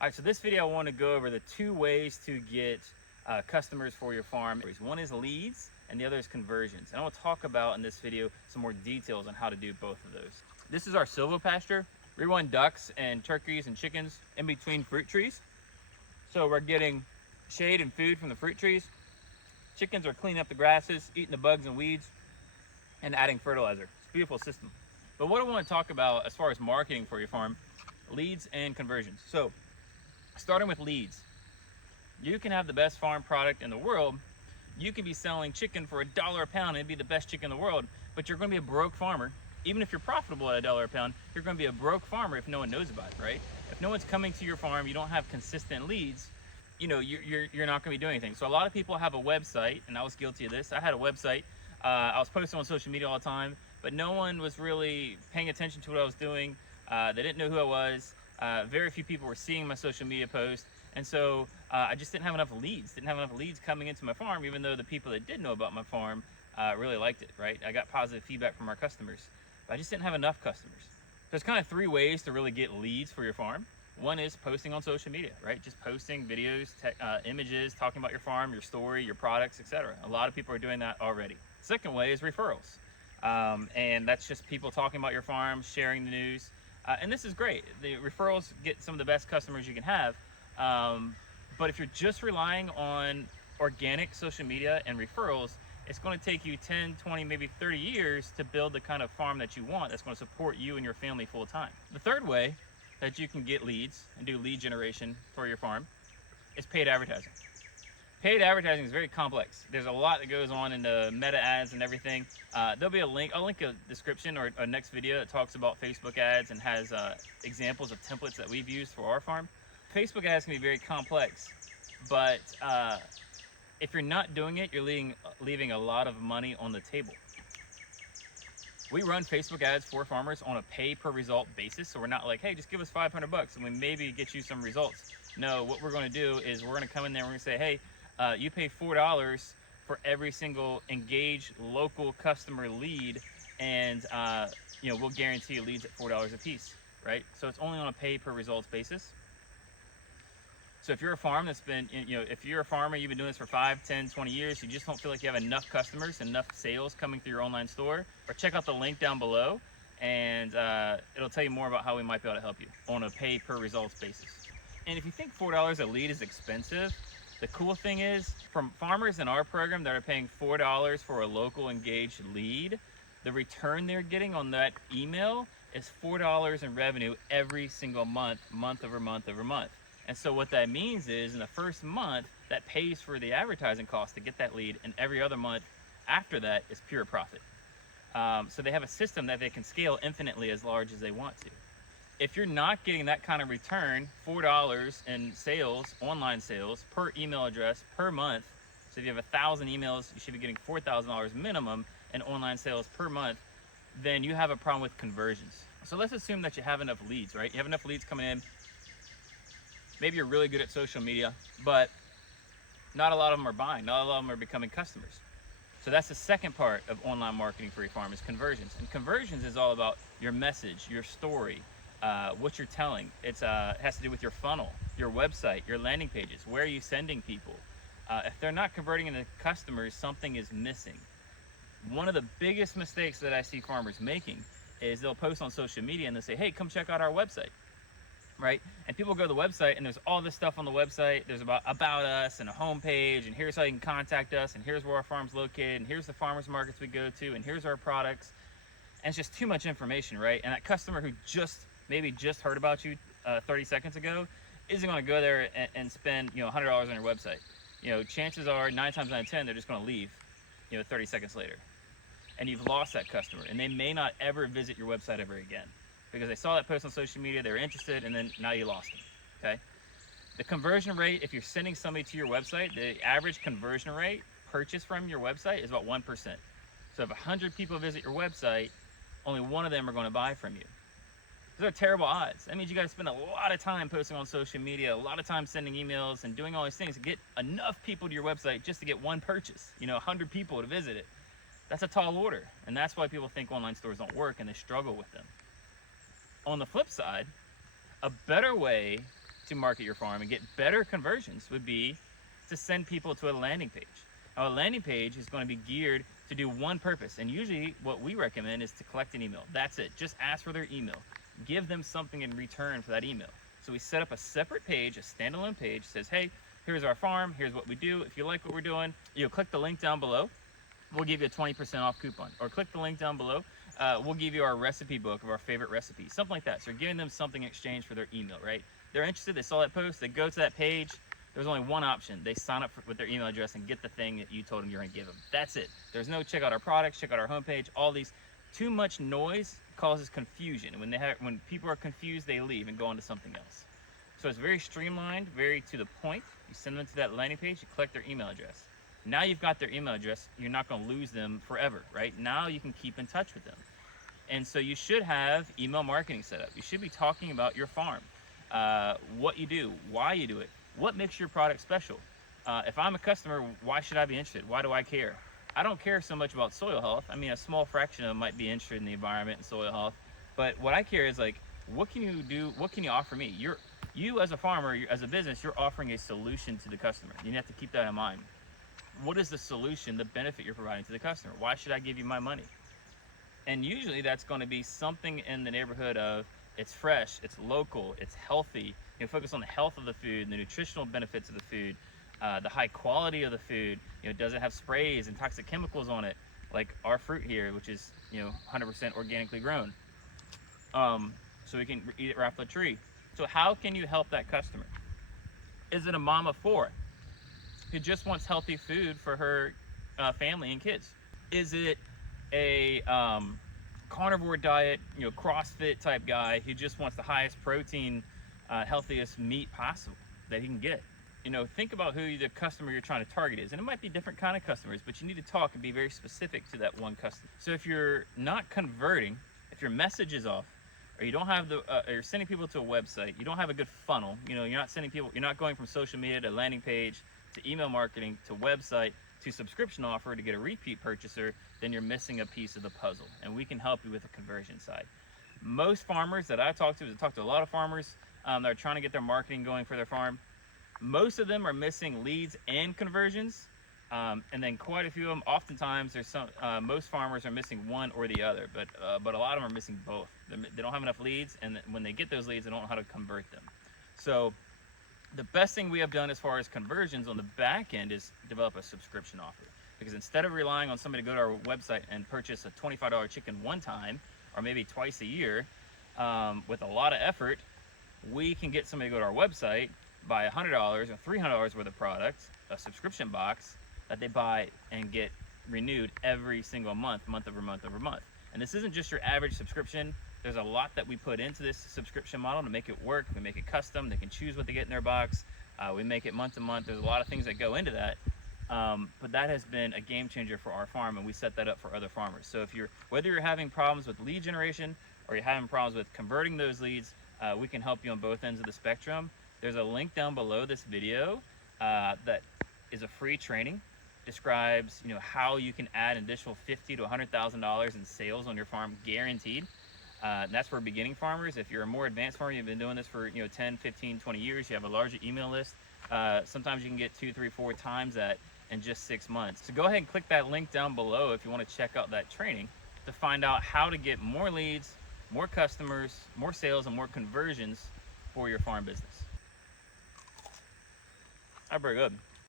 All right, so this video I want to go over the two ways to get customers for your farm. One is leads and the other is conversions. And I will talk about in this video some more details on how to do both of those. This is our silvopasture. We run ducks and turkeys and chickens in between fruit trees. So we're getting shade and food from the fruit trees. Chickens are cleaning up the grasses, eating the bugs and weeds, and adding fertilizer. It's a beautiful system. But what I want to talk about as far as marketing for your farm, leads and conversions. So starting with leads, you can have the best farm product in the world. You can be selling chicken for $1 a pound and it'd be the best chicken in the world, but you're going to be a broke farmer. Even if you're profitable at $1 a pound, you're going to be a broke farmer if no one knows about it, right? If no one's coming to your farm, you don't have consistent leads, you know, you're not going to be doing anything. So a lot of people have a website, and I was guilty of this. I had a website. I was posting on social media all the time, but no one was really paying attention to what I was doing. They didn't know who I was. Very few people were seeing my social media posts, and so I just didn't have enough leads. Didn't have enough leads coming into my farm, even though the people that did know about my farm really liked it, right? I got positive feedback from our customers, but I just didn't have enough customers. There's kind of three ways to really get leads for your farm. One is posting on social media, right? Just posting videos, images, talking about your farm, your story, your products, etc. A lot of people are doing that already. Second way is referrals. And that's just people talking about your farm, sharing the news. And this is great. The referrals get some of the best customers you can have. But if you're just relying on organic social media and referrals, it's going to take you 10, 20, maybe 30 years to build the kind of farm that you want that's going to support you and your family full time. The third way that you can get leads and do lead generation for your farm is paid advertising. Paid advertising is very complex. There's a lot that goes on in the meta ads and everything. There'll be a link, I'll link a description or a next video that talks about Facebook ads and has examples of templates that we've used for our farm. Facebook ads can be very complex, but if you're not doing it, you're leaving a lot of money on the table. We run Facebook ads for farmers on a pay per result basis. So we're not like, hey, just give us $500 and we maybe get you some results. No, what we're going to do is we're going to come in there and we're going to say, hey, you pay $4 for every single engaged local customer lead, and you know, we'll guarantee you leads at $4 a piece, right? So it's only on a pay per results basis. So if you're a farm that's been, you know, if you're a farmer, you've been doing this for 5, 10, 20 years, you just don't feel like you have enough customers, enough sales coming through your online store, or check out the link down below and it'll tell you more about how we might be able to help you on a pay per results basis. And if you think $4 a lead is expensive, the cool thing is, from farmers in our program that are paying $4 for a local engaged lead, the return they're getting on that email is $4 in revenue every single month, month over month over month. And so what that means is, in the first month, that pays for the advertising cost to get that lead, and every other month after that is pure profit. So they have a system that they can scale infinitely as large as they want to. If you're not getting that kind of return, $4 in sales, online sales, per email address per month, so if you have 1,000 emails, you should be getting $4,000 minimum in online sales per month, then you have a problem with conversions. So let's assume that you have enough leads, right? You have enough leads coming in. Maybe you're really good at social media, but not a lot of them are buying. Not a lot of them are becoming customers. So that's the second part of online marketing for your farm, is conversions. And conversions is all about your message, your story, what you're telling. It has to do with your funnel, your website, your landing pages. Where are you sending people? If they're not converting into customers, something is missing. One of the biggest mistakes that I see farmers making is they'll post on social media and they'll say, hey, come check out our website. Right? And people go to the website and there's all this stuff on the website. There's about us and a homepage, and here's how you can contact us, and here's where our farm's located, and here's the farmers markets we go to, and here's our products. And it's just too much information, right? And that customer who maybe just heard about you 30 seconds ago isn't going to go there and spend, you know, $100 on your website. You know, chances are 9 times out of 10 they're just going to leave, you know, 30 seconds later. And you've lost that customer, and they may not ever visit your website ever again, because they saw that post on social media, they were interested, and then now you lost them, okay? The conversion rate, if you're sending somebody to your website, the average conversion rate purchase from your website is about 1%. So if 100 people visit your website, only one of them are going to buy from you. Those are terrible odds. That means you got to spend a lot of time posting on social media, a lot of time sending emails and doing all these things to get enough people to your website just to get one purchase, you know, 100 people to visit it. That's a tall order, and that's why people think online stores don't work and they struggle with them. On the flip side, a better way to market your farm and get better conversions would be to send people to a landing page. Now, a landing page is going to be geared to do one purpose, and usually what we recommend is to collect an email. That's it. Just ask for their email. Give them something in return for that email. So we set up a separate page, a standalone page, says, hey, here's our farm, here's what we do. If you like what we're doing, you'll click the link down below. We'll give you a 20% off coupon. Or click the link down below. We'll give you our recipe book of our favorite recipes, something like that. So you're giving them something in exchange for their email, right? They're interested, they saw that post, they go to that page. There's only one option. They sign up with their email address and get the thing that you told them you're gonna give them. That's it. There's no check out our products, check out our homepage, all these. Too much noise causes confusion. When people are confused, they leave and go on to something else. So it's very streamlined, very to the point. You send them to that landing page, you collect their email address. Now you've got their email address, you're not gonna lose them forever, right? Now you can keep in touch with them. And so you should have email marketing set up. You should be talking about your farm, what you do, why you do it, what makes your product special. If I'm a customer, why should I be interested? Why do I care? I don't care so much about soil health. I mean, a small fraction of them might be interested in the environment and soil health, but what I care is like, what can you do? What can you offer me? You as a farmer, as a business, you're offering a solution to the customer. You have to keep that in mind. What is the solution, the benefit you're providing to the customer? Why should I give you my money? And usually that's going to be something in the neighborhood of it's fresh, it's local, it's healthy. You focus on the health of the food, the nutritional benefits of the food, the high quality of the food. Does it have sprays and toxic chemicals on it, like our fruit here, which is 100% organically grown, so we can eat it right off the tree. So how can you help that customer? Is it a mom of 4 who just wants healthy food for her family and kids? Is it a carnivore diet, CrossFit type guy who just wants the highest protein, healthiest meat possible that he can get? Think about who the customer you're trying to target is. And it might be different kind of customers, but you need to talk and be very specific to that one customer. So if you're not converting, if your message is off, or you don't have or you're sending people to a website, you don't have a good funnel, you're not sending people, you're not going from social media to landing page, to email marketing, to website, to subscription offer to get a repeat purchaser, then you're missing a piece of the puzzle. And we can help you with the conversion side. Most farmers that I talk to a lot of farmers that are trying to get their marketing going for their farm. Most of them are missing leads and conversions. And then quite a few of them, oftentimes most farmers are missing one or the other, but a lot of them are missing both. They don't have enough leads, and when they get those leads, they don't know how to convert them. So the best thing we have done as far as conversions on the back end is develop a subscription offer. Because instead of relying on somebody to go to our website and purchase a $25 chicken one time, or maybe twice a year, with a lot of effort, we can get somebody to go to our website, buy $100 or $300 worth of product, a subscription box that they buy and get renewed every single month, month over month over month. And this isn't just your average subscription. There's a lot that we put into this subscription model to make it work. We make it custom. They can choose what they get in their box. We make it month to month. There's a lot of things that go into that. But that has been a game changer for our farm, and we set that up for other farmers. So whether you're having problems with lead generation or you're having problems with converting those leads, we can help you on both ends of the spectrum. There's a link down below this video that is a free training. Describes how you can add an additional $50,000 to $100,000 in sales on your farm, guaranteed. That's for beginning farmers. If you're a more advanced farmer, you've been doing this for 10, 15, 20 years, you have a larger email list, sometimes you can get 2, 3, 4 times that in just 6 months. So go ahead and click that link down below if you want to check out that training to find out how to get more leads, more customers, more sales, and more conversions for your farm business. That's pretty good.